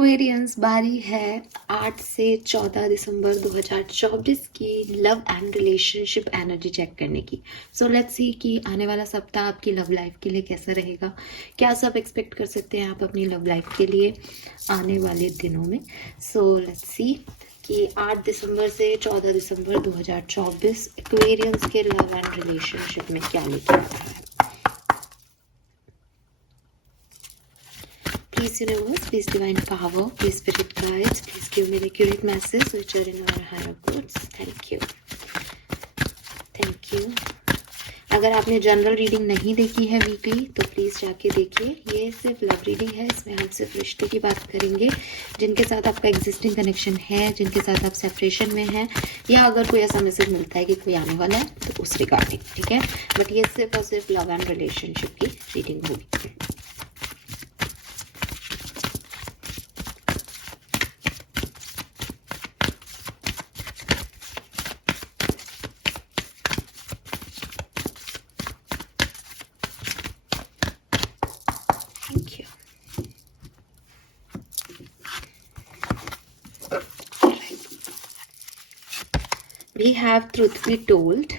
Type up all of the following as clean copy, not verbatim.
Aquarians, बारी है 8 से 14 दिसंबर 2024 की love and relationship energy check करने की। सो लेट्स सी कि आने वाला सप्ताह आपकी लव लाइफ के लिए कैसा रहेगा, क्या सब एक्सपेक्ट कर सकते हैं आप अपनी लव लाइफ के लिए आने वाले दिनों में। सो लेट्स सी कि 8 दिसंबर से 14 दिसंबर 2024 एक्वेरियंस के लव एंड रिलेशनशिप में क्या लेके आता है। Please universe, please divine power, please spirit guides, please give me the accurate message which are in our higher goods. Thank you. Thank you. अगर आपने जनरल रीडिंग नहीं देखी है वीकली तो प्लीज़ जाके देखिए। ये सिर्फ लव रीडिंग है, इसमें हम सिर्फ रिश्ते की बात करेंगे जिनके साथ आपका एग्जिस्टिंग कनेक्शन है, जिनके साथ आप सेपरेशन में हैं, या अगर कोई ऐसा मैसेज मिलता है कि कोई आने वाला है तो उस रिगार्डिंग, ठीक है। बट ये सिर्फ और सिर्फ लव एंड रिलेशनशिप की रीडिंग होगी। We have truth be told,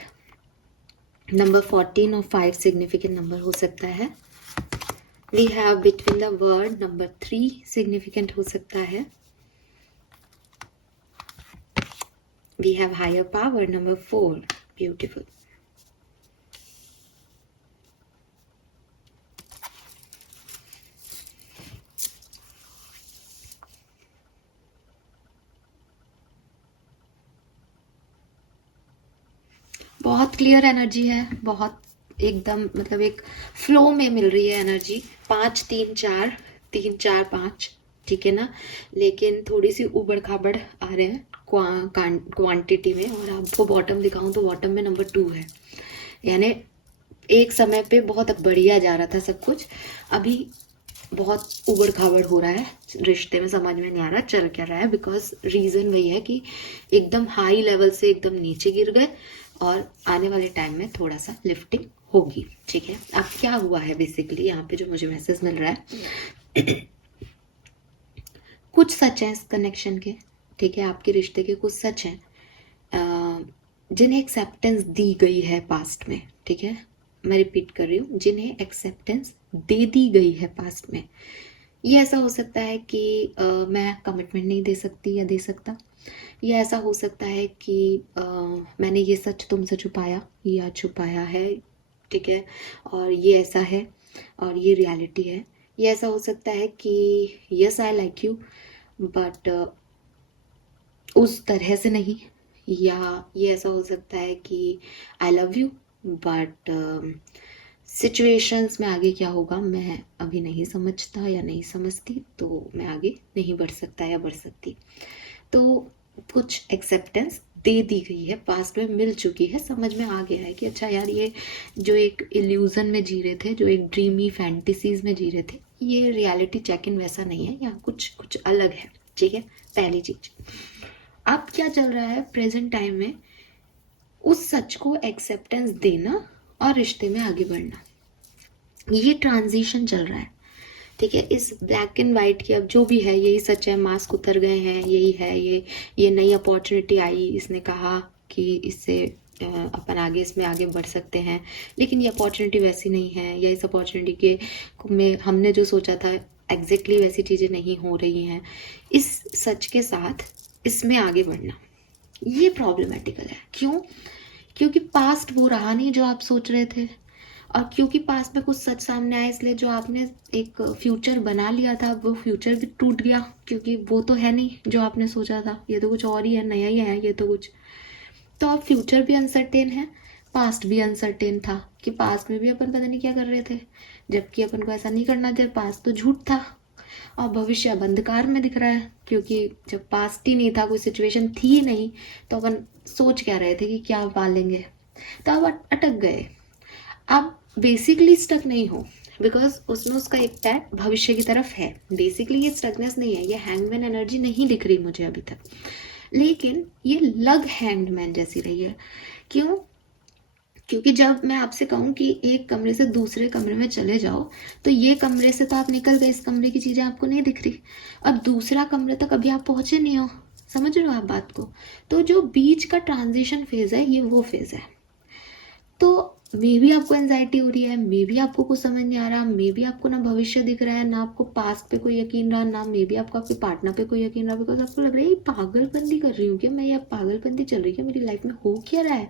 number 14 और 5 सिग्निफिकेंट नंबर हो सकता है। We have between the word, number 3 significant हो सकता है। We have higher power, number 4 beautiful. बहुत क्लियर एनर्जी है, बहुत एकदम मतलब एक फ्लो में मिल रही है एनर्जी। 5 3 4 3 4 5, ठीक है ना। लेकिन थोड़ी सी उबड़ खाबड़ आ रहे हैं क्वांटिटी में। और आपको बॉटम दिखाऊं तो बॉटम में नंबर 2 है, यानी एक समय पे बहुत बढ़िया जा रहा था सब कुछ, अभी बहुत उबड़ खाबड़ हो रहा है रिश्ते में, समझ में नहीं आ रहा चल क्या रहा है। बिकॉज रीजन वही है कि एकदम हाई लेवल से एकदम नीचे गिर गए और आने वाले टाइम में थोड़ा सा लिफ्टिंग होगी, ठीक है। अब क्या हुआ है बेसिकली यहाँ पे जो मुझे मैसेज मिल रहा है कुछ सच है इस कनेक्शन के, ठीक है। आपके रिश्ते के कुछ सच हैं जिन्हें एक्सेप्टेंस दी गई है पास्ट में, ठीक है। मैं रिपीट कर रही हूँ, जिन्हें एक्सेप्टेंस दे दी गई है पास्ट में। ये ऐसा हो सकता है कि मैं कमिटमेंट नहीं दे सकती या दे सकता। ये ऐसा हो सकता है कि मैंने ये सच तुमसे छुपाया या छुपाया है, ठीक है, और ये ऐसा है और ये रियलिटी है। ये ऐसा हो सकता है कि yes I like you but उस तरह से नहीं, या ये ऐसा हो सकता है कि I love you but situations में आगे क्या होगा मैं अभी नहीं समझता या नहीं समझती, तो मैं आगे नहीं बढ़ सकता या बढ़ सकती। तो कुछ एक्सेप्टेंस दे दी गई है, पास्ट में मिल चुकी है, समझ में आ गया है कि अच्छा यार ये जो एक इल्यूजन में जी रहे थे, जो एक ड्रीमी फैंटेसीज में जी रहे थे, ये रियलिटी चेक इन वैसा नहीं है, यहाँ कुछ अलग है, ठीक है। पहली चीज, अब क्या चल रहा है प्रेजेंट टाइम में, उस सच को एक्सेप्टेंस देना और रिश्ते में आगे बढ़ना, ये ट्रांजिशन चल रहा है, ठीक है। इस ब्लैक एंड वाइट की अब जो भी है यही सच है, मास्क उतर गए हैं, यही है, ये नई अपॉर्चुनिटी आई, इसने कहा कि इससे अपन आगे इसमें आगे बढ़ सकते हैं, लेकिन ये अपॉर्चुनिटी वैसी नहीं है, या इस अपॉर्चुनिटी के में हमने जो सोचा था एग्जैक्टली वैसी चीज़ें नहीं हो रही हैं। इस सच के साथ इसमें आगे बढ़ना ये प्रॉब्लमेटिकल है। क्यों? क्योंकि पास्ट वो रहा नहीं जो आप सोच रहे थे, और क्योंकि पास्ट में कुछ सच सामने आया, इसलिए जो आपने एक फ्यूचर बना लिया था वो फ्यूचर भी टूट गया, क्योंकि वो तो है नहीं जो आपने सोचा था, ये तो कुछ और ही है, नया ही है ये तो कुछ। तो अब फ्यूचर भी अनसर्टेन है, पास्ट भी अनसर्टेन था कि पास्ट में भी अपन पता नहीं क्या कर रहे थे, जबकि अपन को ऐसा नहीं करना चाहिए, पास्ट तो झूठ था। और भविष्य अब अंधकार में दिख रहा है, क्योंकि जब पास्ट ही नहीं था, कोई सिचुएशन थी ही नहीं, तो अपन सोच क्या रहे थे कि क्या पालेंगे, तो अब अटक गए। अब बेसिकली स्टक नहीं हो, बिकॉज उसमें उसका एक टैग भविष्य की तरफ है। बेसिकली ये स्टकनेस नहीं है, ये हैंगमैन एनर्जी नहीं दिख रही मुझे अभी तक, लेकिन ये लग हैंगमैन जैसी रही है। क्यों? क्योंकि जब मैं आपसे कहूँ कि एक कमरे से दूसरे कमरे में चले जाओ, तो ये कमरे से तो आप निकल गए, इस कमरे की चीज़ें आपको नहीं दिख रही, और दूसरा कमरे तक अभी आप पहुँचे नहीं हो। समझ रहे हो आप बात को? तो जो बीच का ट्रांजिशन फेज़ है, ये वो फेज़ है। तो मे भी आपको एंजाइटी हो रही है, मे भी आपको कुछ समझ नहीं आ रहा, मे भी आपको ना भविष्य दिख रहा है, ना आपको पास्ट पे कोई यकीन रहा, ना मे भी आपको आपके पार्टनर पे कोई यकीन रहा, बिकॉज आपको लग रहा है ये पागलपंती कर रही हूँ क्या मैं, या पागलपंती चल रही है मेरी लाइफ में, हो क्या रहा है,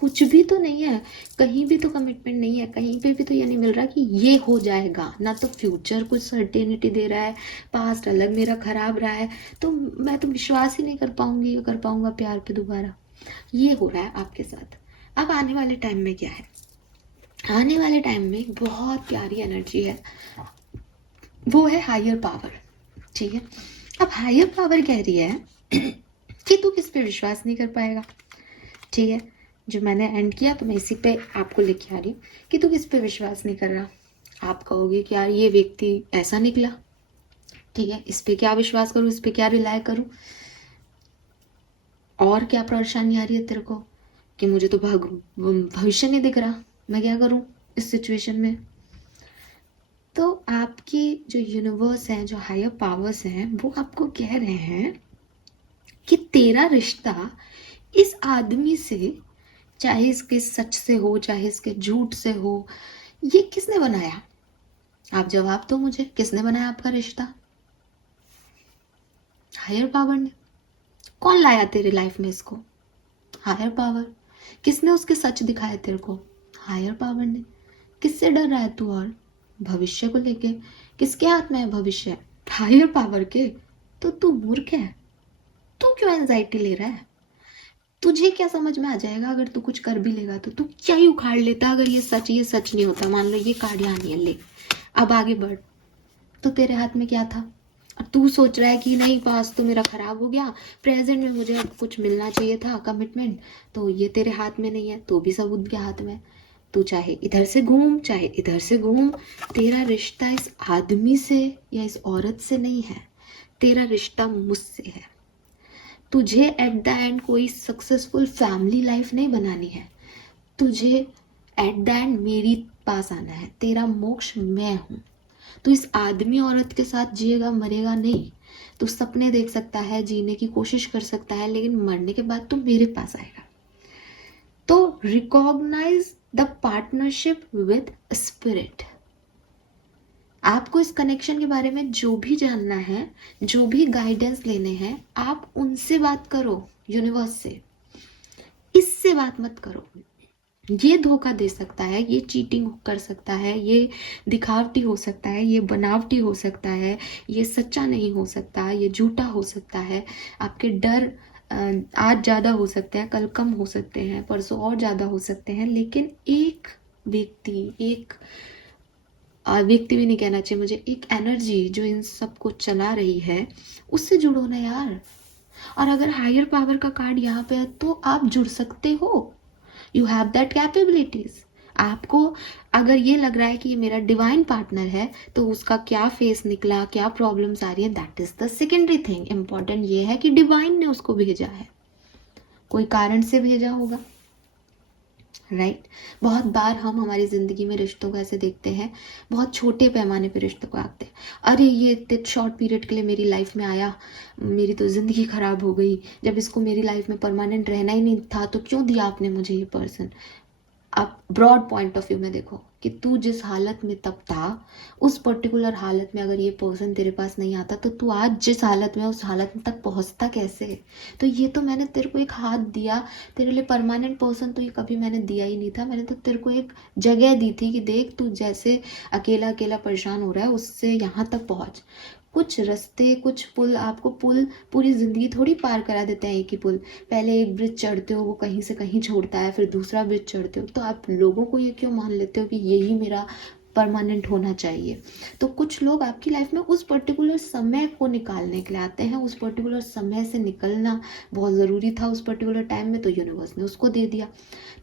कुछ भी तो नहीं है, कहीं भी तो कमिटमेंट नहीं है, कहीं पे भी तो ये नहीं मिल रहा कि ये हो जाएगा ना, तो फ्यूचर कुछ सर्टेनिटी दे रहा है, पास्ट अलग मेरा खराब रहा है, तो मैं तो विश्वास ही नहीं कर पाऊंगी या कर पाऊंगा प्यार पे दोबारा। ये हो रहा है आपके साथ। अब आने वाले टाइम में क्या है, आने वाले टाइम में एक बहुत प्यारी एनर्जी है, वो है हायर पावर। ठीक है, अब हायर पावर कह रही है कि तू किस पे विश्वास नहीं कर पाएगा। ठीक है, जो मैंने एंड किया तो मैं इसी पे आपको लेके आ रही हूँ कि तू किस पे विश्वास नहीं कर रहा। आप कहोगे कि यार ये व्यक्ति ऐसा निकला, ठीक है, इस पे क्या विश्वास करूँ, इस पे क्या रिलाय करूँ, और क्या परेशानी आ रही है तेरे को कि मुझे तो भविष्य नहीं दिख रहा, मैं क्या करूँ इस सिचुएशन में। तो आपके जो यूनिवर्स हैं, जो हायर पावर्स हैं, वो आपको कह रहे हैं कि तेरा रिश्ता इस आदमी से, चाहे इसके सच से हो चाहे इसके झूठ से हो, ये किसने बनाया? आप जवाब दो मुझे, किसने बनाया आपका रिश्ता? हायर पावर ने। कौन लाया तेरी लाइफ में इसको? Higher power. किसने उसके सच दिखाए तेरे को? हायर पावर ने। किससे डर रहा है तू? और भविष्य को लेके, किसके हाथ में है भविष्य? हायर पावर के। तो तू मूर्ख है, तू क्यों एंजाइटी ले रहा है? तुझे क्या समझ में आ जाएगा अगर तू कुछ कर भी लेगा तो? तू क्या ही उखाड़ लेता अगर ये सच नहीं होता। मान लो ये कार्ड यहाँ नहीं है, ले अब आगे बढ़। तो तेरे हाथ में क्या था? अब तू सोच रहा है कि नहीं, पास तो मेरा खराब हो गया, प्रेजेंट में मुझे अब कुछ मिलना चाहिए था, कमिटमेंट, तो ये तेरे हाथ में नहीं है, तो भी सबूत के हाथ में। तू चाहे इधर से घूम चाहे इधर से घूम, तेरा रिश्ता इस आदमी से या इस औरत से नहीं है, तेरा रिश्ता मुझसे है। तुझे एट द एंड कोई सक्सेसफुल फैमिली लाइफ नहीं बनानी है, तुझे एट द एंड मेरी पास आना है, तेरा मोक्ष मैं हूँ। तो इस आदमी औरत के साथ जिएगा मरेगा नहीं, तो सपने देख सकता है, जीने की कोशिश कर सकता है, लेकिन मरने के बाद तो मेरे पास आएगा। तो recognize the partnership with spirit. आपको इस कनेक्शन के बारे में जो भी जानना है, जो भी गाइडेंस लेने हैं, आप उनसे बात करो, यूनिवर्स से। इससे बात मत करो। ये धोखा दे सकता है, ये चीटिंग कर सकता है, ये दिखावटी हो सकता है, ये बनावटी हो सकता है, ये सच्चा नहीं हो सकता, ये झूठा हो सकता है। आपके डर आज ज़्यादा हो सकते हैं, कल कम हो सकते हैं, परसों और ज़्यादा हो सकते हैं, लेकिन एक व्यक्ति भी नहीं कहना चाहिए मुझे, एक एनर्जी जो इन सबको चला रही है, उससे जुड़ो ना यार। और अगर हायर पावर का कार्ड यहाँ पे है तो आप जुड़ सकते हो, यू हैव दैट कैपेबिलिटीज। आपको अगर ये लग रहा है कि ये मेरा डिवाइन पार्टनर है, तो उसका क्या फेस निकला, क्या प्रॉब्लम्स आ रही है, that is the secondary thing. Important ये है कि डिवाइन ने उसको भेजा है, कोई कारण से भेजा होगा, राइट। बहुत बार हम हमारी ज़िंदगी में रिश्तों को ऐसे देखते हैं, बहुत छोटे पैमाने पे रिश्तों को आते हैं, अरे ये इतने शॉर्ट पीरियड के लिए मेरी लाइफ में आया, मेरी तो ज़िंदगी ख़राब हो गई, जब इसको मेरी लाइफ में परमानेंट रहना ही नहीं था तो क्यों दिया आपने मुझे ये पर्सन। आप ब्रॉड पॉइंट ऑफ व्यू में देखो कि तू जिस हालत में तब था, उस पर्टिकुलर हालत में अगर ये पर्सन तेरे पास नहीं आता तो तू आज जिस हालत में उस हालत में तक पहुंचता कैसे? तो ये तो मैंने तेरे को एक हाथ दिया, तेरे लिए परमानेंट पर्सन तो ये कभी मैंने दिया ही नहीं था, मैंने तो तेरे को एक जगह दी थी कि देख तू जैसे अकेला अकेला परेशान हो रहा है, उससे यहाँ तक पहुँच। कुछ रास्ते, कुछ पुल, आपको पुल पूरी ज़िंदगी थोड़ी पार करा देते हैं एक ही पुल। पहले एक ब्रिज चढ़ते हो, वो कहीं से कहीं छोड़ता है, फिर दूसरा ब्रिज चढ़ते हो, तो आप लोगों को ये क्यों मान लेते हो कि यही मेरा परमानेंट होना चाहिए? तो कुछ लोग आपकी लाइफ में उस पर्टिकुलर समय को निकालने के लिए आते हैं, उस पर्टिकुलर समय से निकलना बहुत ज़रूरी था उस पर्टिकुलर टाइम में, तो यूनिवर्स ने उसको दे दिया।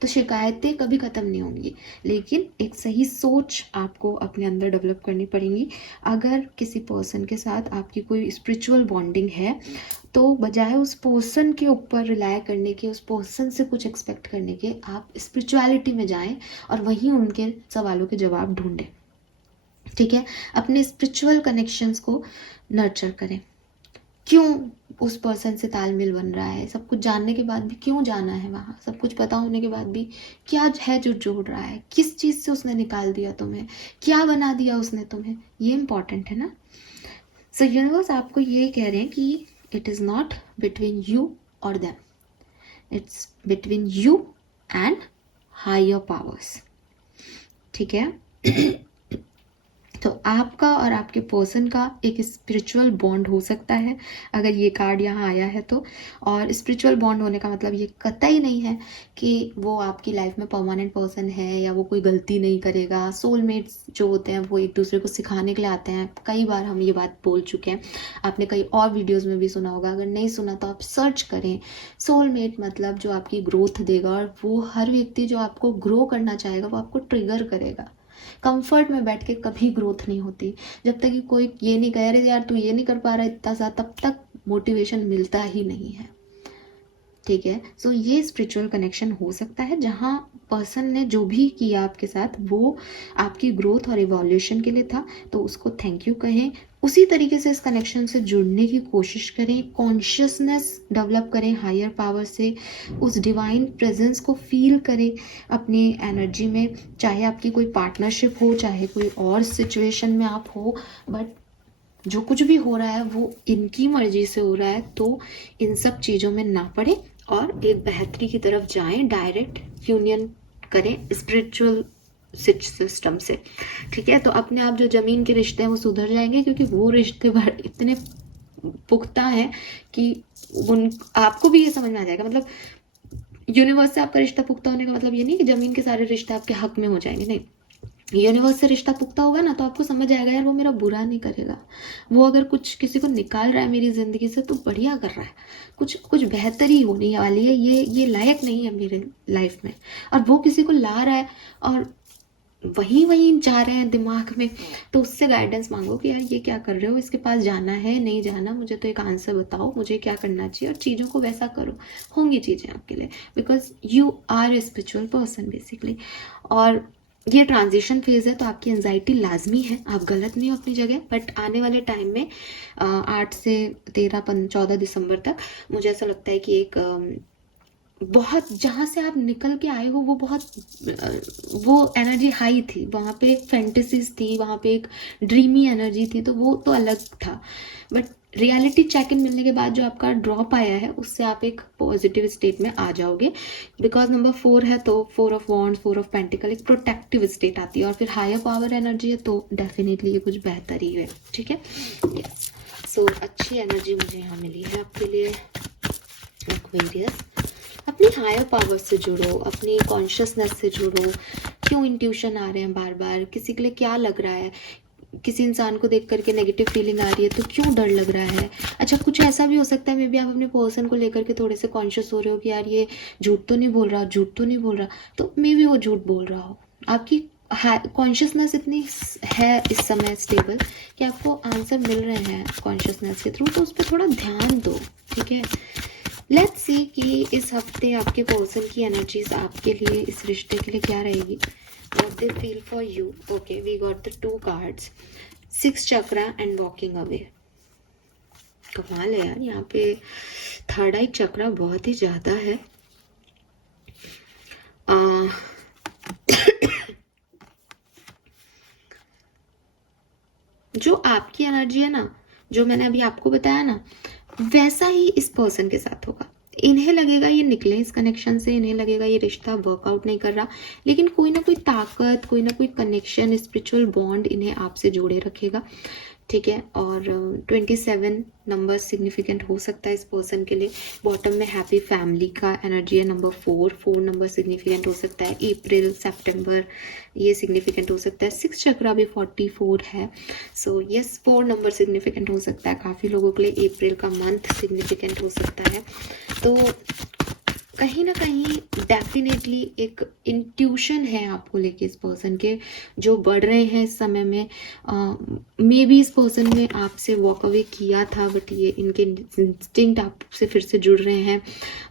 तो शिकायतें कभी ख़त्म नहीं होंगी, लेकिन एक सही सोच आपको अपने अंदर डेवलप करनी पड़ेगी। अगर किसी पर्सन के साथ आपकी कोई स्पिरिचुअल बॉन्डिंग है तो बजाय उस पर्सन के ऊपर रिलाय करने के, उस पर्सन से कुछ एक्सपेक्ट करने के, आप स्पिरिचुअलिटी में जाएं और वहीं उनके सवालों के जवाब ढूंढें। ठीक है, अपने स्पिरिचुअल कनेक्शंस को नर्चर करें। क्यों उस पर्सन से तालमेल बन रहा है, सब कुछ जानने के बाद भी क्यों जाना है वहाँ, सब कुछ पता होने के बाद भी क्या है जो जोड़ रहा है, किस चीज़ से उसने निकाल दिया तुम्हें, क्या बना दिया उसने तुम्हें, ये इंपॉर्टेंट है ना। सो यूनिवर्स आपको ये कह रहे हैं कि it is not between you और them, it's between you and higher powers. ठीक है। तो आपका और आपके पर्सन का एक स्पिरिचुअल बॉन्ड हो सकता है, अगर ये कार्ड यहाँ आया है तो। और स्पिरिचुअल बॉन्ड होने का मतलब ये कतई नहीं है कि वो आपकी लाइफ में परमानेंट पर्सन है या वो कोई गलती नहीं करेगा। सोलमेट्स जो होते हैं वो एक दूसरे को सिखाने के लिए आते हैं, कई बार हम ये बात बोल चुके हैं, आपने कई और वीडियोज़ में भी सुना होगा, अगर नहीं सुना तो आप सर्च करें। सोलमेट मतलब जो आपकी ग्रोथ देगा, और वो हर व्यक्ति जो आपको ग्रो करना चाहेगा वो आपको ट्रिगर करेगा। कंफर्ट में बैठ के कभी ग्रोथ नहीं होती, जब तक कि कोई ये नहीं कह रहे यार तू ये नहीं कर पा रहा इतना सा, तब तक मोटिवेशन मिलता ही नहीं है। ठीक है, सो ये स्पिरिचुअल कनेक्शन हो सकता है जहाँ पर्सन ने जो भी किया आपके साथ वो आपकी ग्रोथ और इवोल्यूशन के लिए था, तो उसको थैंक यू कहें। उसी तरीके से इस कनेक्शन से जुड़ने की कोशिश करें, कॉन्शियसनेस डेवलप करें हायर पावर से, उस डिवाइन प्रेजेंस को फील करें अपनी एनर्जी में, चाहे आपकी कोई पार्टनरशिप हो, चाहे कोई और सिचुएशन में आप हो, बट जो कुछ भी हो रहा है वो इनकी मर्जी से हो रहा है, तो इन सब चीज़ों में ना पड़े और एक बेहतरी की तरफ जाएं, डायरेक्ट यूनियन करें स्पिरिचुअल सिस्टम से। ठीक है, तो अपने आप जो ज़मीन के रिश्ते हैं वो सुधर जाएंगे, क्योंकि वो रिश्ते इतने पुख्ता हैं कि उन आपको भी ये समझ में आ जाएगा। मतलब यूनिवर्स से आपका रिश्ता पुख्ता होने का मतलब ये नहीं कि ज़मीन के सारे रिश्ते आपके हक में हो जाएंगे, नहीं। यूनिवर्स से रिश्ता पुख्ता होगा ना तो आपको समझ आएगा यार वो मेरा बुरा नहीं करेगा, वो अगर कुछ किसी को निकाल रहा है मेरी ज़िंदगी से तो बढ़िया कर रहा है, कुछ बेहतरी होने वाली है, ये लायक नहीं है मेरे लाइफ में, और वो किसी को ला रहा है और वहीं जा रहे हैं दिमाग में, तो उससे गाइडेंस मांगो कि यार ये क्या कर रहे हो, इसके पास जाना है नहीं जाना, मुझे तो एक आंसर बताओ, मुझे क्या करना चाहिए, और चीज़ों को वैसा करो, होंगी चीज़ें आपके लिए, because you are a spiritual person basically. और ये ट्रांजिशन फेज है तो आपकी एंजाइटी लाजमी है, आप गलत नहीं हो अपनी जगह, बट आने वाले टाइम में 8 से 13-14 दिसंबर तक मुझे ऐसा लगता है कि एक बहुत जहाँ से आप निकल के आए हो वो बहुत वो एनर्जी हाई थी, वहाँ पे एक फैंटेसीज थी, वहाँ पे एक ड्रीमी एनर्जी थी, तो वो तो अलग था। बट रियलिटी चेक इन मिलने के बाद जो आपका ड्रॉप आया है उससे आप एक पॉजिटिव स्टेट में आ जाओगे, बिकॉज नंबर 4 है तो 4 ऑफ वॉन्ड्स 4 ऑफ पेंटिकल, एक प्रोटेक्टिव स्टेट आती है, और फिर हायर पावर एनर्जी है तो डेफिनेटली ये कुछ बेहतर ही है। ठीक है, यस, सो अच्छी एनर्जी मुझे यहाँ मिली है आपके लिए एक्वेरियस। अपनी हायर पावर से जुड़ो, अपनी कॉन्शियसनेस से जुड़ो। क्यों इंट्यूशन आ रहे हैं बार बार, किसी के लिए क्या लग रहा है, किसी इंसान को देख करके नेगेटिव फीलिंग आ रही है तो क्यों डर लग रहा है। अच्छा, कुछ ऐसा भी हो सकता है मे बी आप अपने पर्सन को लेकर के थोड़े से कॉन्शियस हो रहे हो कि यार ये झूठ तो नहीं बोल रहा, तो मे बी वो झूठ बोल रहा हो। आपकी कॉन्शियसनेस इतनी है इस समय स्टेबल कि आपको आंसर मिल रहे हैं कॉन्शियसनेस के थ्रू, तो उस पर थोड़ा ध्यान दो। ठीक है, लेट्स सी कि इस हफ्ते आपके पर्सन की एनर्जीज आपके लिए, इस रिश्ते के लिए क्या रहेगी, what they feel for you. Okay, we got the 2 cards, 6 chakra and walking away. कमाल है यार, यहाँ पे थर्ड आई चक्रा बहुत ही ज्यादा है। जो आपकी एनर्जी है ना, जो मैंने अभी आपको बताया ना, वैसा ही इस पर्सन के साथ होगा। इन्हें लगेगा ये निकले इस कनेक्शन से, इन्हें लगेगा ये रिश्ता वर्कआउट नहीं कर रहा, लेकिन कोई ना कोई ताकत, कोई ना कोई कनेक्शन, स्पिरिचुअल बॉन्ड इन्हें आपसे जोड़े रखेगा। ठीक है, और 27 नंबर सिग्निफिकेंट हो सकता है इस पर्सन के लिए। बॉटम में हैप्पी फैमिली का एनर्जी है नंबर 4 नंबर सिग्निफिकेंट हो सकता है। अप्रैल सितंबर ये सिग्निफिकेंट हो सकता है। 6 चक्रा भी 44 है, सो यस 4 नंबर सिग्निफिकेंट हो सकता है काफ़ी लोगों के लिए। अप्रैल का मंथ सिग्निफिकेंट हो सकता है। तो कहीं ना कहीं डेफिनेटली एक इंट्यूशन है आपको लेके इस पर्सन के, जो बढ़ रहे हैं इस समय में। मे बी इस पर्सन ने आपसे वॉक अवे किया था, बट ये इनके इंस्टिंक्ट आपसे फिर से जुड़ रहे हैं।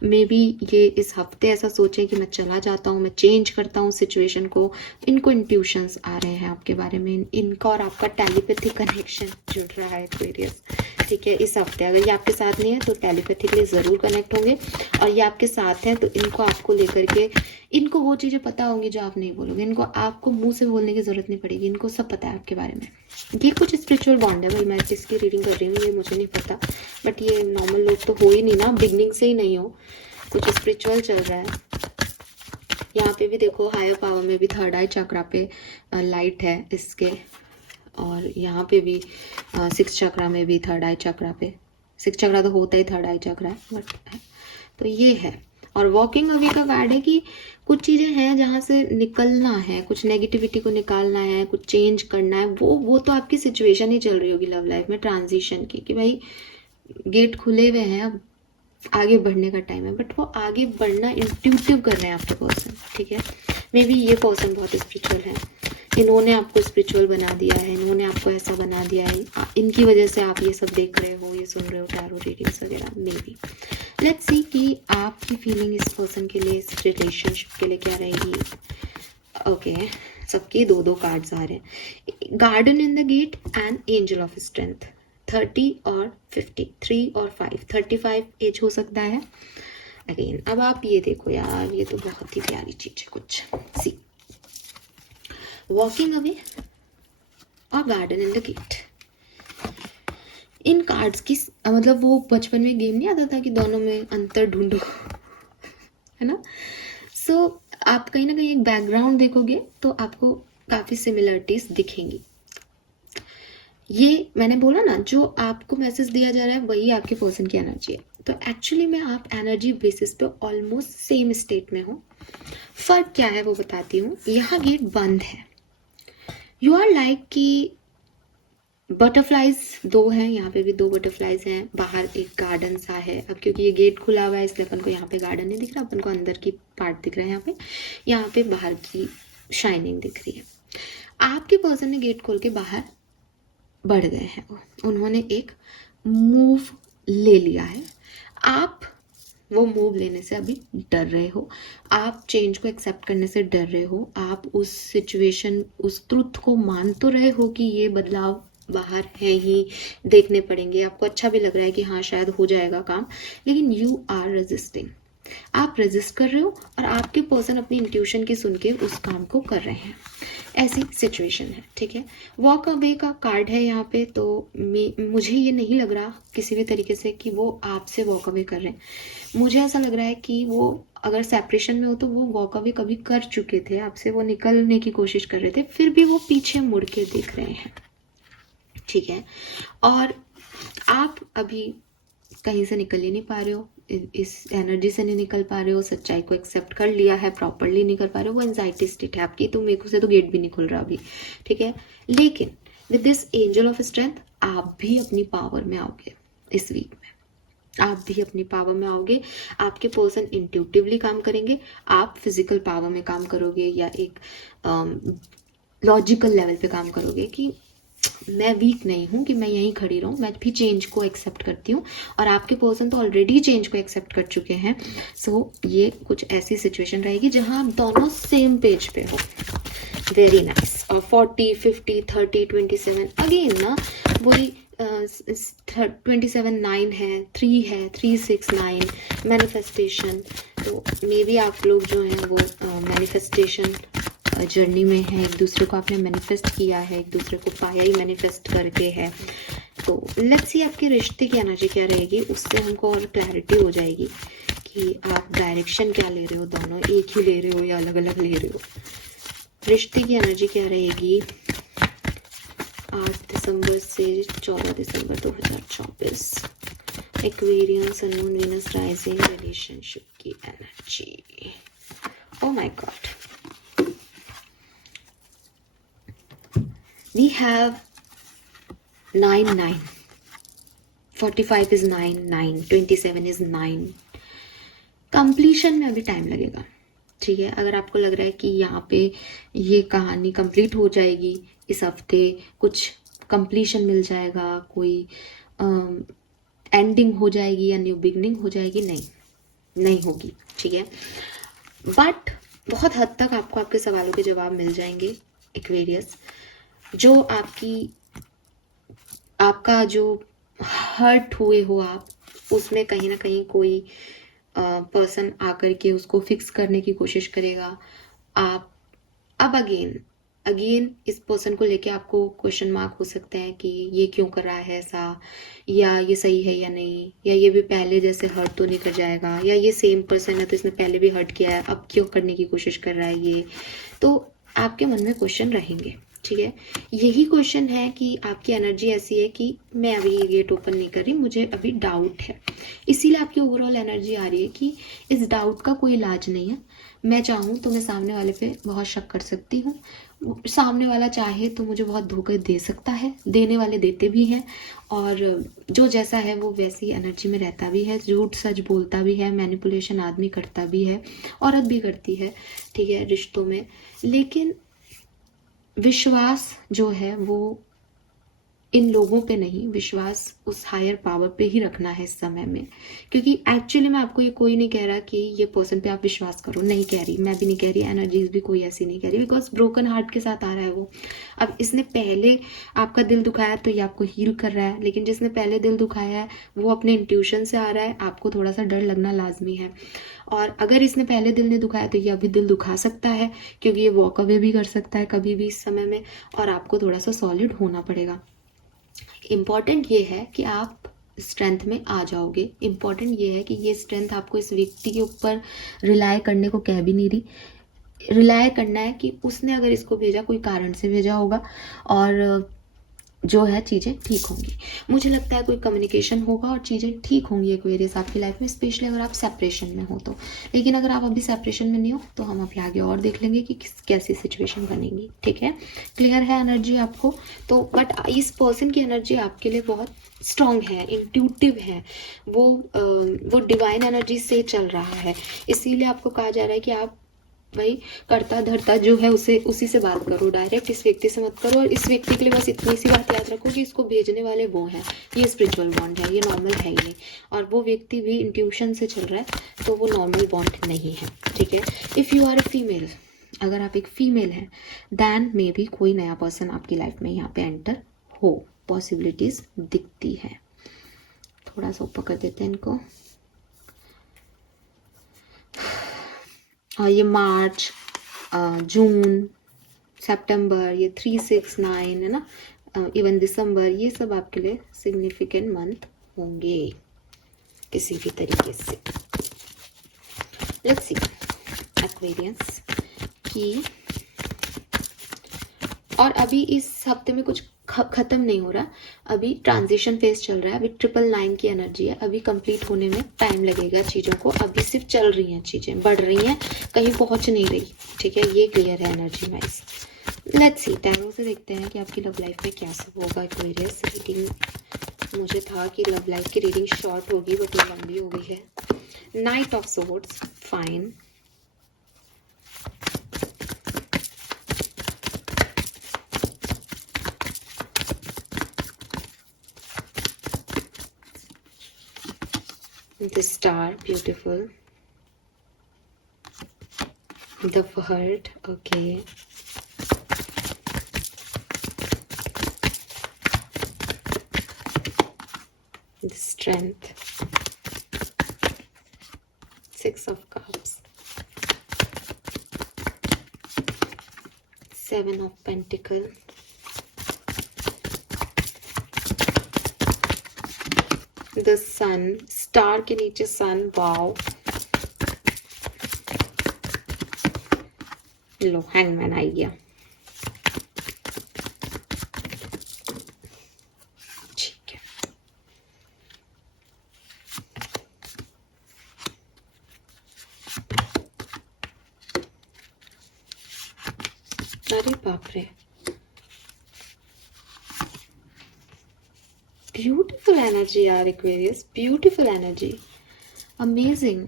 मे बी ये इस हफ्ते ऐसा सोचे कि मैं चला जाता हूँ, मैं चेंज करता हूँ सिचुएशन को। इनको इंट्यूशंस आ रहे हैं आपके बारे में। इनका और आपका टेलीपैथी कनेक्शन जुड़ रहा है एक्वेरियस, ठीक है। इस हफ्ते अगर ये आपके साथ नहीं है तो टेलीपैथिकली ज़रूर कनेक्ट होंगे, और ये आपके साथ हैं तो इनको आपको लेकर के, इनको वो चीज़ें पता होंगी जो आप नहीं बोलोगे। इनको आपको मुंह से बोलने की ज़रूरत नहीं पड़ेगी, इनको सब पता है आपके बारे में। ये कुछ स्पिरिचुअल बॉन्ड है भाई, मैं जिसकी रीडिंग कर रही हूँ ये मुझे नहीं पता, बट ये नॉर्मल लोग तो हो ही नहीं ना, बिगनिंग से ही नहीं हो, कुछ स्पिरिचुअल चल रहा है। यहाँ पे भी देखो हायर पावर में भी थर्ड आई चक्रा पे लाइट है इसके, और यहाँ पे भी सिक्स चक्रा में भी थर्ड आई चक्रा पे, सिक्स चक्रा तो होता ही थर्ड आई चक्रा है, बट तो ये है। और वॉकिंग अवे का कार्ड है कि कुछ चीज़ें हैं जहाँ से निकलना है, कुछ नेगेटिविटी को निकालना है, कुछ चेंज करना है। वो तो आपकी सिचुएशन ही चल रही होगी लव लाइफ में ट्रांजिशन की, कि भाई गेट खुले हुए हैं, अब आगे बढ़ने का टाइम है। बट वो आगे बढ़ना इंट्यूटिव कर रहे हैं आपके पर्सन, ठीक है। मे बी ये पर्सन बहुत स्पिरिचुअल है, इन्होंने आपको स्पिरिचुअल बना दिया है, इन्होंने आपको ऐसा बना दिया है, इनकी वजह से आप ये सब देख रहे हो, ये सुन रहे हो, टैरो रीडिंग्स वगैरह। मे बी लेट्स सी कि आपकी फीलिंग इस पर्सन के लिए, इस रिलेशनशिप के लिए क्या रहेगी। ओके, सबके दो दो कार्ड्स आ रहे हैं, garden in the gate and angel of strength. 30 और 50, 3 और 5, 35 एज हो सकता है। अगेन अब आप ये देखो यार, ये तो बहुत ही प्यारी चीज है कुछ। सी, वॉकिंग अवे और गार्डन इन द गेट। इन कार्ड्स की मतलब वो बचपन में गेम नहीं आता था कि दोनों में अंतर ढूंढो, है ना। सो आप कहीं ना कहीं एक बैकग्राउंड देखोगे तो आपको काफी सिमिलरिटीज दिखेंगी। ये मैंने बोला ना, जो आपको मैसेज दिया जा रहा है वही आपके पर्सन की एनर्जी है। तो एक्चुअली में आप एनर्जी बेसिस पे ऑलमोस्ट सेम स्टेट में हो। फर्क क्या है वो बताती हूँ। यहाँ गेट बंद है, यू आर लाइक कि बटरफ्लाइज दो हैं, यहाँ पे भी दो बटरफ्लाइज हैं, बाहर एक गार्डन सा है। अब क्योंकि ये गेट खुला हुआ है इसलिए अपन को यहाँ पे गार्डन नहीं दिख रहा, अपन को अंदर की पार्ट दिख रहा है। यहाँ पे बाहर की शाइनिंग दिख रही है। आपके पर्सन ने गेट खोल के बाहर बढ़ गए हैं, उन्होंने एक मूव ले लिया है। आप वो मूव लेने से अभी डर रहे हो, आप चेंज को एक्सेप्ट करने से डर रहे हो, आप उस सिचुएशन, उस ट्रुथ को मान तो रहे हो कि ये बदलाव बाहर है ही, देखने पड़ेंगे। आपको अच्छा भी लग रहा है कि हाँ शायद हो जाएगा काम, लेकिन यू आर रेजिस्टिंग, आप रेजिस्ट कर रहे हो, और आपके पर्सन अपनी इंट्यूशन की सुन के उस काम को कर रहे हैं। ऐसी सिचुएशन है, ठीक है। वॉक अवे का कार्ड है यहाँ पे, तो मुझे ये नहीं लग रहा किसी भी तरीके से कि वो आपसे वॉक अवे कर रहे हैं। मुझे ऐसा लग रहा है कि वो अगर सेपरेशन में हो तो वो वॉक अवे कभी कर चुके थे आपसे, वो निकलने की कोशिश कर रहे थे, फिर भी वो पीछे मुड़ के दिख रहे हैं, ठीक है। और आप अभी कहीं से निकल ही नहीं पा रहे हो, इस एनर्जी से नहीं निकल पा रहे हो, सच्चाई को एक्सेप्ट कर लिया है, प्रॉपरली नहीं कर पा रहे हो, वो एंजाइटी स्टेट है आपकी। तो मेरे को से तो गेट भी नहीं खुल रहा अभी, ठीक है। लेकिन with this angel of strength आप भी अपनी पावर में आओगे इस वीक में, आप भी अपनी पावर में आओगे। आपके पर्सन इंट्यूटिवली काम करेंगे, आप फिजिकल पावर में काम करोगे, या एक लॉजिकल लेवल पे काम करोगे कि मैं वीक नहीं हूँ कि मैं यहीं खड़ी रहूँ, मैं भी चेंज को एक्सेप्ट करती हूँ। और आपके पर्सन तो ऑलरेडी चेंज को एक्सेप्ट कर चुके हैं। सो ये कुछ ऐसी सिचुएशन रहेगी जहाँ आप दोनों सेम पेज पे हो। Very nice. और 40, 50, 30, 27 अगेन ना वही 27 9 है, 3 है, 3 6 9 मैनिफेस्टेशन। तो मे बी आप लोग जो हैं वो मैनिफेस्टेशन जर्नी में है, एक दूसरे को आपने मैनिफेस्ट किया है, एक दूसरे को पाया ही मैनिफेस्ट करके है। तो लेट्स सी आपकी रिश्ते की एनर्जी क्या रहेगी, उससे हमको और क्लैरिटी हो जाएगी कि आप डायरेक्शन क्या ले रहे हो, दोनों एक ही ले रहे हो या अलग अलग ले रहे हो। रिश्ते की एनर्जी क्या रहेगी 8 दिसंबर से 14 दिसंबर 2024। एक्वेरियम, सन, मून, वीनस, राइजिंग, रिलेशनशिप की energy. Oh my God, we have 9 9, 45 is 9 9, 27 is 9, completion में अभी टाइम लगेगा, ठीक है। अगर आपको लग रहा है कि यहाँ पे ये कहानी कंप्लीट हो जाएगी इस हफ्ते, कुछ कंप्लीशन मिल जाएगा, कोई एंडिंग हो जाएगी या न्यू बिगनिंग हो जाएगी, नहीं, नहीं होगी, ठीक है। बट बहुत हद तक आपको आपके सवालों के जवाब मिल जाएंगे एक्वेरियस। जो आपका जो हर्ट हुए हो आप, उसमें कहीं ना कहीं कोई पर्सन आकर के उसको फिक्स करने की कोशिश करेगा। आप अब अगेन अगेन इस पर्सन को लेके आपको क्वेश्चन मार्क हो सकते हैं कि ये क्यों कर रहा है ऐसा, या ये सही है या नहीं, या ये भी पहले जैसे हर्ट तो नहीं कर जाएगा, या ये सेम पर्सन है तो इसने पहले भी हर्ट किया है, अब क्यों करने की कोशिश कर रहा है ये। तो आपके मन में क्वेश्चन रहेंगे, ठीक है। यही क्वेश्चन है कि आपकी एनर्जी ऐसी है कि मैं अभी ये गेट ओपन नहीं कर रही, मुझे अभी डाउट है, इसीलिए आपकी ओवरऑल एनर्जी आ रही है कि इस डाउट का कोई इलाज नहीं है। मैं चाहूँ तो मैं सामने वाले पे बहुत शक कर सकती हूँ, सामने वाला चाहे तो मुझे बहुत धोखे दे सकता है, देने वाले देते भी हैं, और जो जैसा है वो वैसी एनर्जी में रहता भी है, झूठ सच बोलता भी है, मैनिपुलेशन आदमी करता भी है, औरत भी करती है, ठीक है, रिश्तों में। लेकिन विश्वास जो है वो इन लोगों पे नहीं, विश्वास उस हायर पावर पे ही रखना है इस समय में। क्योंकि एक्चुअली मैं आपको ये कोई नहीं कह रहा कि ये पर्सन पे आप विश्वास करो, नहीं कह रही, मैं भी नहीं कह रही, एनर्जीज भी कोई ऐसी नहीं कह रही, बिकॉज ब्रोकन हार्ट के साथ आ रहा है वो। अब इसने पहले आपका दिल दुखाया तो ये आपको हील कर रहा है, लेकिन जिसने पहले दिल दुखाया है वो अपने इंट्यूशन से आ रहा है, आपको थोड़ा सा डर लगना लाजमी है। और अगर इसने पहले दिल नहीं दुखाया तो ये अभी दिल दुखा सकता है, क्योंकि ये वॉक अवे भी कर सकता है कभी भी इस समय में, और आपको थोड़ा सा सॉलिड होना पड़ेगा। इम्पॉर्टेंट ये है कि आप स्ट्रेंथ में आ जाओगे। इम्पॉर्टेंट ये है कि ये स्ट्रेंथ आपको इस व्यक्ति के ऊपर रिलाय करने को कह भी नहीं रही, रिलाय करना है कि उसने अगर इसको भेजा कोई कारण से भेजा होगा, और जो है चीज़ें ठीक होंगी। मुझे लगता है कोई कम्युनिकेशन होगा और चीज़ें ठीक होंगी एक्वेरियस आपकी लाइफ में, स्पेशली अगर आप सेपरेशन में हो तो। लेकिन अगर आप अभी सेपरेशन में नहीं हो तो हम अभी आगे और देख लेंगे कि कैसी सिचुएशन बनेगी, ठीक है। क्लियर है एनर्जी आपको? तो बट इस पर्सन की एनर्जी आपके लिए बहुत स्ट्रांग है, इंट्यूटिव है, वो डिवाइन एनर्जी से चल रहा है, इसीलिए आपको कहा जा रहा है कि आप भाई करता धरता जो है उसे उसी से बात करो, डायरेक्ट इस व्यक्ति से मत करो। और इस व्यक्ति के लिए बस इतनी सी बात याद रखो कि इसको भेजने वाले वो हैं, ये स्पिरिचुअल बॉन्ड है, ये नॉर्मल है ही नहीं। और वो व्यक्ति भी इंट्यूशन से चल रहा है तो वो नॉर्मल बॉन्ड नहीं है, ठीक है। If you are a female, अगर आप एक फीमेल हैं, दैन मे बी कोई नया पर्सन आपकी लाइफ में यहाँ पे एंटर हो, पॉसिबिलिटीज दिखती है। थोड़ा सा ऊपर कर देते हैं इनको। ये मार्च, जून, सितंबर, ये 3, 6, 9 है ना, इवन दिसंबर, ये सब आपके लिए सिग्निफिकेंट मंथ होंगे किसी भी तरीके से। लेट्स सी एक्वेरियंस की, और अभी इस हफ्ते में कुछ खत्म नहीं हो रहा, अभी ट्रांजिशन फेज चल रहा है, अभी 999 की एनर्जी है, अभी कंप्लीट होने में टाइम लगेगा चीज़ों को, अभी सिर्फ चल रही हैं चीज़ें, बढ़ रही हैं, कहीं पहुंच नहीं रही, ठीक है। ये क्लियर है energy wise. Let's see tarot से देखते हैं कि आपकी लव लाइफ में क्या सब होगा एक्वेरियस। रीडिंग, मुझे था कि लव लाइफ की रीडिंग शॉर्ट होगी बट ये लंबी हो गई है। Night of swords, fine. The star, beautiful. The heart, okay. The strength. 6 of cups. 7 of pentacles. The sun, star के नीचे sun, wow. लो हैंगमैन आ गया, ठीक है। अरे बाप रे, ब्यूटीफुल एनर्जी यार Aquarius, beautiful energy, amazing.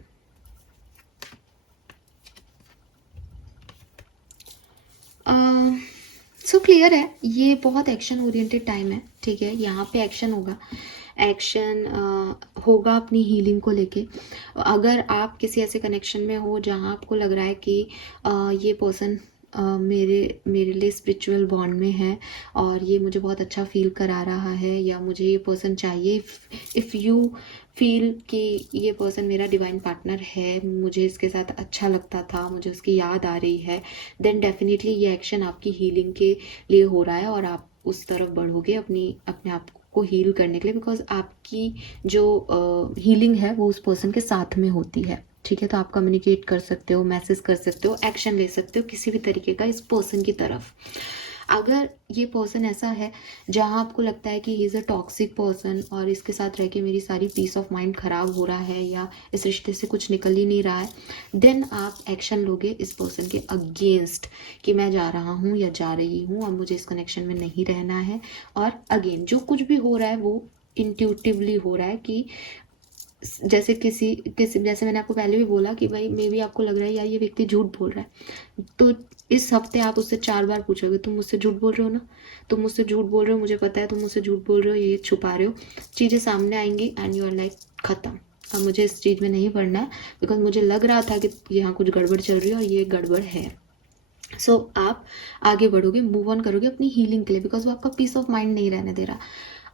So clear है, ये बहुत एक्शन ओरिएंटेड टाइम है, ठीक है। यहाँ पे एक्शन होगा, एक्शन होगा अपनी हीलिंग को लेके। अगर आप किसी ऐसे कनेक्शन में हो जहाँ आपको लग रहा है कि ये पर्सन मेरे मेरे लिए स्पिरिचुअल बॉन्ड में है और ये मुझे बहुत अच्छा फील करा रहा है, या मुझे ये पर्सन चाहिए, इफ़ यू फील कि ये पर्सन मेरा डिवाइन पार्टनर है, मुझे इसके साथ अच्छा लगता था, मुझे उसकी याद आ रही है, देन डेफिनेटली ये एक्शन आपकी हीलिंग के लिए हो रहा है और आप उस तरफ बढ़ोगे अपने आप को हील करने के लिए, बिकॉज आपकी जो हीलिंग है वो उस पर्सन के साथ में होती है, ठीक है। तो आप कम्युनिकेट कर सकते हो, मैसेज कर सकते हो, एक्शन ले सकते हो किसी भी तरीके का इस पर्सन की तरफ। अगर ये पर्सन ऐसा है जहाँ आपको लगता है कि he is a toxic person और इसके साथ रह के मेरी सारी पीस ऑफ माइंड ख़राब हो रहा है या इस रिश्ते से कुछ निकल ही नहीं रहा है, देन आप एक्शन लोगे इस पर्सन के अगेंस्ट कि मैं जा रहा हूँ या जा रही हूँ, अब मुझे इस कनेक्शन में नहीं रहना है। और अगेन जो कुछ भी हो रहा है वो इंट्यूटिवली हो रहा है कि जैसे किसी किसी जैसे मैंने आपको पहले भी बोला कि भाई मे बी आपको लग रहा है यार ये व्यक्ति झूठ बोल रहा है, तो इस हफ्ते आप उससे 4 बार पूछोगे तुम मुझसे झूठ बोल रहे हो ना, तुम मुझसे झूठ बोल रहे हो, मुझे पता है तुम मुझसे झूठ बोल रहे हो, ये छुपा रहे हो, चीज़ें सामने आएंगी एंड यू आर लाइक ख़त्म, अब मुझे इस चीज़ में नहीं पढ़ना है बिकॉज मुझे लग रहा था कि यहाँ कुछ गड़बड़ चल रही है और ये गड़बड़ है। सो आप आगे बढ़ोगे, मूव ऑन करोगे अपनी हीलिंग के लिए, बिकॉज वो आपका पीस ऑफ माइंड नहीं रहने दे रहा।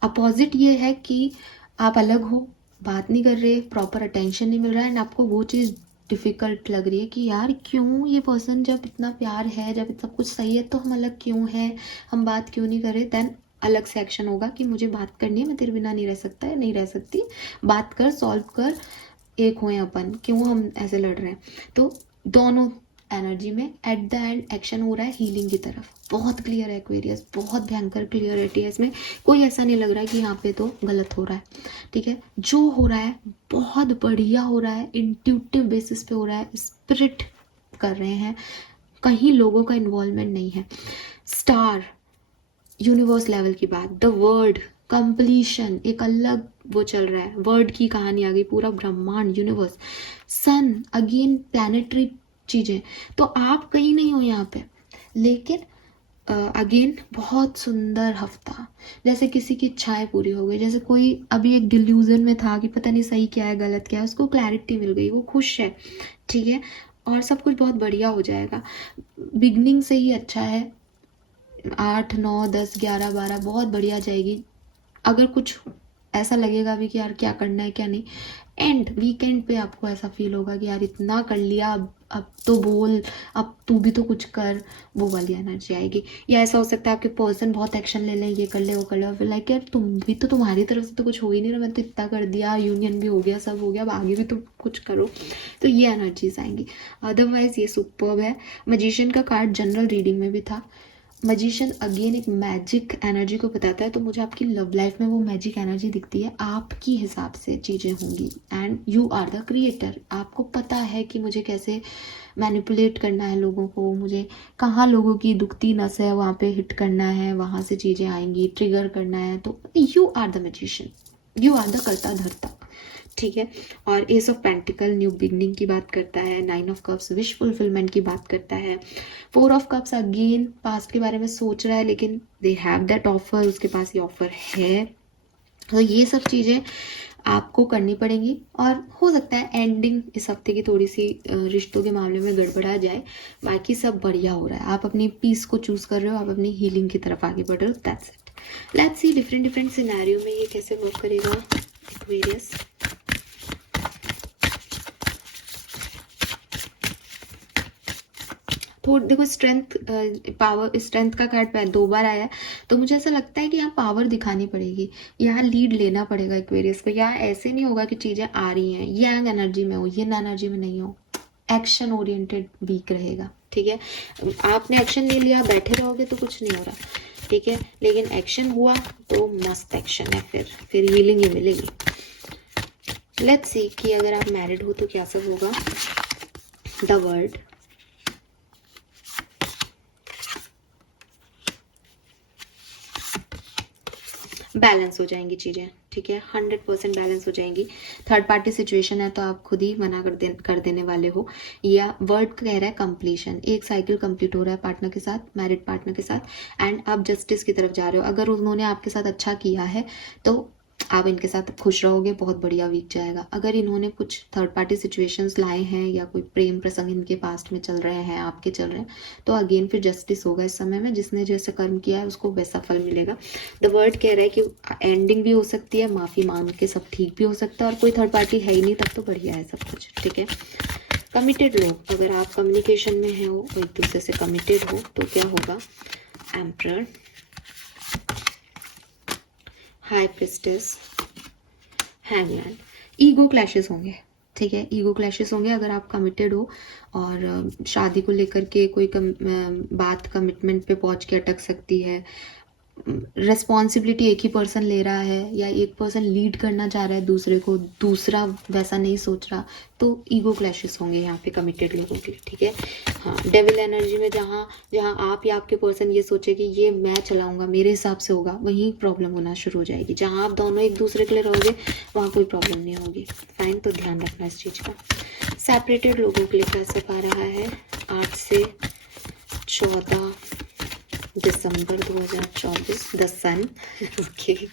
अपोजिट ये है कि आप अलग हो, बात नहीं कर रहे, प्रॉपर अटेंशन नहीं मिल रहा है एंड आपको वो चीज़ डिफ़िकल्ट लग रही है कि यार क्यों ये पर्सन, जब इतना प्यार है, जब सब कुछ सही है तो हम अलग क्यों हैं, हम बात क्यों नहीं कर रहे। देन अलग से एक्शन होगा कि मुझे बात करनी है, मैं तेरे बिना नहीं रह सकता है, नहीं रह सकती, बात कर, सॉल्व कर, एक हुए अपन, क्यों हम ऐसे लड़ रहे हैं। तो दोनों एनर्जी में एट द एंड एक्शन हो रहा है हीलिंग की तरफ। बहुत क्लियर है एक्वेरियस, बहुत भयंकर क्लियरिटी है इसमें, कोई ऐसा नहीं लग रहा है कि यहाँ पे तो गलत हो रहा है, ठीक है। जो हो रहा है बहुत बढ़िया हो रहा है, इंट्यूटिव बेसिस पे हो रहा है, स्पिरिट कर रहे हैं, कहीं लोगों का इन्वॉल्वमेंट नहीं है। स्टार यूनिवर्स लेवल की बात, द वर्ड कंप्लीशन, एक अलग वो चल रहा है, वर्ड की कहानी आ गई, पूरा ब्रह्मांड, यूनिवर्स, सन, अगेन प्लानिटरी चीज़ें। तो आप कहीं नहीं हो यहाँ पे, लेकिन अगेन बहुत सुंदर हफ्ता, जैसे किसी की इच्छाएं पूरी हो गई, जैसे कोई अभी एक डिल्यूजन में था कि पता नहीं सही क्या है गलत क्या है, उसको क्लैरिटी मिल गई, वो खुश है, ठीक है, और सब कुछ बहुत बढ़िया हो जाएगा। बिगनिंग से ही अच्छा है, 8 9 10 11 12 बहुत बढ़िया जाएगी। अगर कुछ ऐसा लगेगा भी कि यार क्या करना है क्या नहीं, एंड वीकेंड पे आपको ऐसा फील होगा कि यार इतना कर लिया, अब तो बोल, अब तू भी तो कुछ कर, वो वाली एनर्जी आएगी। या ऐसा हो सकता है आपके पर्सन बहुत एक्शन ले लें, ये कर ले वो कर ले, और फिर लाइक यार तुम भी तो, तुम्हारी तरफ से तो कुछ हो ही नहीं रहा, मैं तो इतना कर दिया, यूनियन भी हो गया, सब हो गया, अब आगे भी तो कुछ करो। तो ये एनर्जीज आएंगी। अदरवाइज ये सुपर्ब है। मजिशियन का कार्ड जनरल रीडिंग में भी था। मजिशियन अगेन एक मैजिक एनर्जी को बताता है, तो मुझे आपकी लव लाइफ में वो मैजिक एनर्जी दिखती है, आपकी हिसाब से चीज़ें होंगी and you are the creator. आपको पता है कि मुझे कैसे मैनिपुलेट करना है लोगों को, मुझे कहाँ लोगों की दुखती नस है वहाँ पे हिट करना है, वहाँ से चीज़ें आएंगी, ट्रिगर करना है। तो you are the magician, you are the कर्ता धर्ता, ठीक है। और ace of pentacle new beginning की बात करता है, 9 ऑफ कप्स विश फुलफिलमेंट की बात करता है, 4 ऑफ कप्स अगेन पास्ट के बारे में सोच रहा है लेकिन दे हैव दैट ऑफर, उसके पास ये ऑफर है। तो ये सब चीज़ें आपको करनी पड़ेंगी और हो सकता है एंडिंग इस हफ्ते की थोड़ी सी रिश्तों के मामले में गड़बड़ा जाए, बाकी सब बढ़िया हो रहा है। आप अपनी पीस को चूज कर रहे हो, आप अपनी हीलिंग की तरफ आगे बढ़ रहे हो, that's it. Let's see different scenario में ये कैसे वर्क करेगा एक्वेरियस। थोड़ी देखो स्ट्रेंथ, पावर, स्ट्रेंथ का कार्ड 2 बार आया है, तो मुझे ऐसा लगता है कि यहाँ पावर दिखानी पड़ेगी, यहाँ लीड लेना पड़ेगा एक्वेरियस को। यहाँ ऐसे नहीं होगा कि चीज़ें आ रही हैं, यंग एनर्जी में हो, यिन एनर्जी में नहीं हो, एक्शन ओरिएंटेड वीक रहेगा, ठीक है। आपने एक्शन ले लिया, बैठे रहोगे तो कुछ नहीं हो रहा, ठीक है, लेकिन एक्शन हुआ तो मस्त एक्शन है, फिर हीलिंग ही मिलेगी। लेट्स सी कि अगर आप मैरिड हो तो क्या सब होगा। द वर्ल्ड, बैलेंस हो जाएंगी चीज़ें, ठीक है, 100% बैलेंस हो जाएंगी। थर्ड पार्टी सिचुएशन है तो आप खुद ही मना कर देने वाले हो। या वर्ड कह रहा है कंप्लीशन, एक साइकिल कंप्लीट हो रहा है पार्टनर के साथ, मैरिड पार्टनर के साथ, एंड आप जस्टिस की तरफ जा रहे हो। अगर उन्होंने आपके साथ अच्छा किया है तो आप इनके साथ खुश रहोगे, बहुत बढ़िया वीक जाएगा। अगर इन्होंने कुछ थर्ड पार्टी सिचुएशंस लाए हैं या कोई प्रेम प्रसंग इनके पास्ट में चल रहे हैं, आपके चल रहे हैं, तो अगेन फिर जस्टिस होगा इस समय में। जिसने जैसे कर्म किया है उसको वैसा फल मिलेगा। द वर्ड कह रहा है कि एंडिंग भी हो सकती है, माफ़ी मांग के सब ठीक भी हो सकता है, और कोई थर्ड पार्टी है ही नहीं तब तो बढ़िया है सब कुछ, ठीक है। कमिटेड लोग, अगर आप कम्युनिकेशन में हो, एक दूसरे से कमिटेड हो, तो क्या होगा? Emperor, high priestess, hangman. Ego clashes होंगे, ठीक है, ईगो क्लैशेस होंगे अगर आप कमिटेड हो और शादी को लेकर के कोई बात कमिटमेंट पे पहुंच के अटक सकती है। रिस्पॉन्सिबिलिटी एक ही पर्सन ले रहा है या एक पर्सन लीड करना चाह रहा है दूसरे को, दूसरा वैसा नहीं सोच रहा, तो ईगो क्लैशेस होंगे यहाँ पे कमिटेड लोगों के, ठीक है। हाँ, डेविल एनर्जी में जहाँ जहाँ आप या आपके पर्सन ये सोचे कि ये मैं चलाऊंगा, मेरे हिसाब से होगा, वहीं प्रॉब्लम होना शुरू हो जाएगी। जहाँ आप दोनों एक दूसरे के लिए रहोगे वहाँ कोई प्रॉब्लम नहीं होगी। फाइन, तो ध्यान रखना इस चीज़ का। सेपरेटेड लोगों के लिए कैसे आ रहा है? 8 से 14 दिसंबर 2024, the sun. Okay,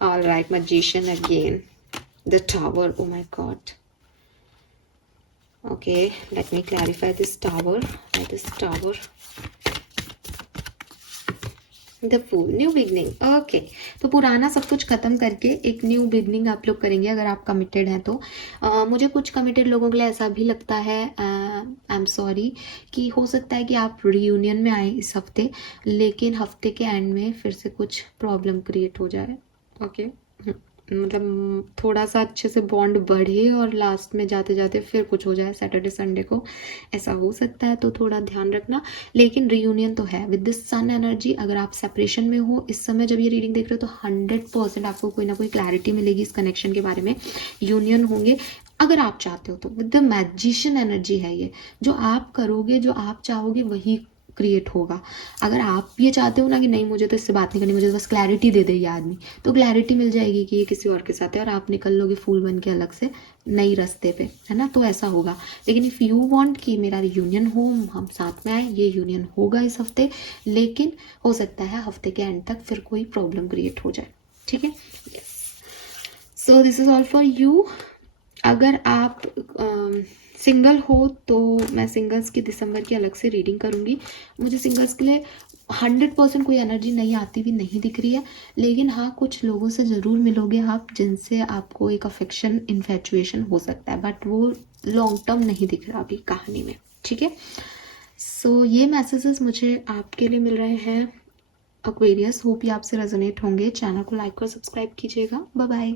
all right, magician again, the tower. Oh my god. Okay, let me clarify this tower. This tower, the fool, new beginning. Okay, तो पुराना सब कुछ खत्म करके एक न्यू बिगनिंग आप लोग करेंगे अगर आप कमिटेड हैं तो। मुझे कुछ कमिटेड लोगों के लिए ऐसा भी लगता है, आई एम सॉरी, कि हो सकता है कि आप रियूनियन में आए इस हफ्ते, लेकिन हफ्ते के एंड में फिर से कुछ प्रॉब्लम क्रिएट हो जाए। ओके, मतलब थोड़ा सा अच्छे से बॉन्ड बढ़े और लास्ट में जाते जाते फिर कुछ हो जाए सैटरडे संडे को, ऐसा हो सकता है, तो थोड़ा ध्यान रखना। लेकिन रियूनियन तो है विद दिस सन एनर्जी। अगर आप सेपरेशन में हो इस समय जब ये रीडिंग देख रहे हो, तो 100% आपको कोई ना कोई क्लैरिटी मिलेगी इस कनेक्शन के बारे में। यूनियन होंगे अगर आप चाहते हो तो। विद द मैजिशियन एनर्जी है ये, जो आप करोगे, जो आप चाहोगे वही क्रिएट होगा। अगर आप ये चाहते हो ना कि नहीं मुझे तो इससे बात नहीं करनी, मुझे बस क्लैरिटी दे दे ये आदमी, तो क्लैरिटी मिल जाएगी कि ये किसी और के साथ है, और आप निकल लोगे फूल बन के अलग से नई रास्ते पे, है ना, तो ऐसा होगा। लेकिन इफ़ यू वांट कि मेरा यूनियन हो, हम साथ में आए, ये यूनियन होगा इस हफ्ते, लेकिन हो सकता है हफ्ते के एंड तक फिर कोई प्रॉब्लम क्रिएट हो जाए, ठीक है। So this is all for you. अगर आप सिंगल हो तो मैं सिंगल्स की दिसंबर की अलग से रीडिंग करूँगी। मुझे सिंगल्स के लिए 100% कोई एनर्जी नहीं आती भी नहीं दिख रही है, लेकिन हाँ कुछ लोगों से ज़रूर मिलोगे आप जिनसे आपको एक अफेक्शन इन्फेचुएशन हो सकता है, बट वो लॉन्ग टर्म नहीं दिख रहा अभी कहानी में, ठीक है। सो ये मैसेजेस मुझे आपके लिए मिल रहे हैं एक्वेरियस। होप ये आपसे रेजोनेट होंगे। चैनल को लाइक और सब्सक्राइब कीजिएगा। Bye bye.